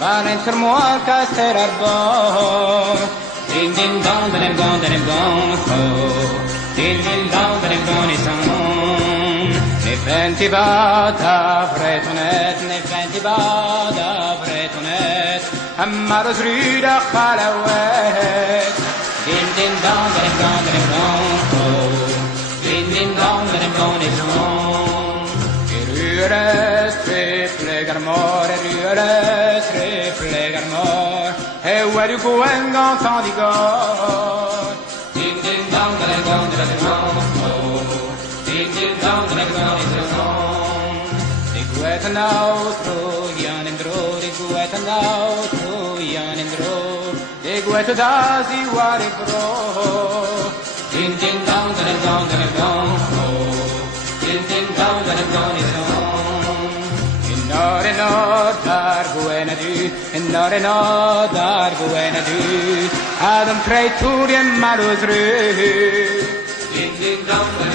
Valen sur moi casser arbor. Ding ding dong, ding dong, ding dong, oh. Ding ding dong, ding dong, ding dong. Ne fenti vada bretonet, ne fenti vada bretonet. Amaro zrida khalawet. Ding ding dong, ding dong, ding dong, oh. Ding ding dong, ding dong, ding dong. Rures reflegar mor, rures reflegar mor. Et où est-ce que vous entendez gore? Ding ding dong, ding dong, ding dong, oh. Ding ding dong, ding dong, ding dong. De guet en auto, Jan en dro, de guet en auto, Jan en dro. De guet dazi ware bro. Ding ding dong, ding dong, ding dong, oh. Ding ding dong, ding dong, ding dong. Dar guena du, dar guena du. Adam creatur en malus ru. Ding ding dong.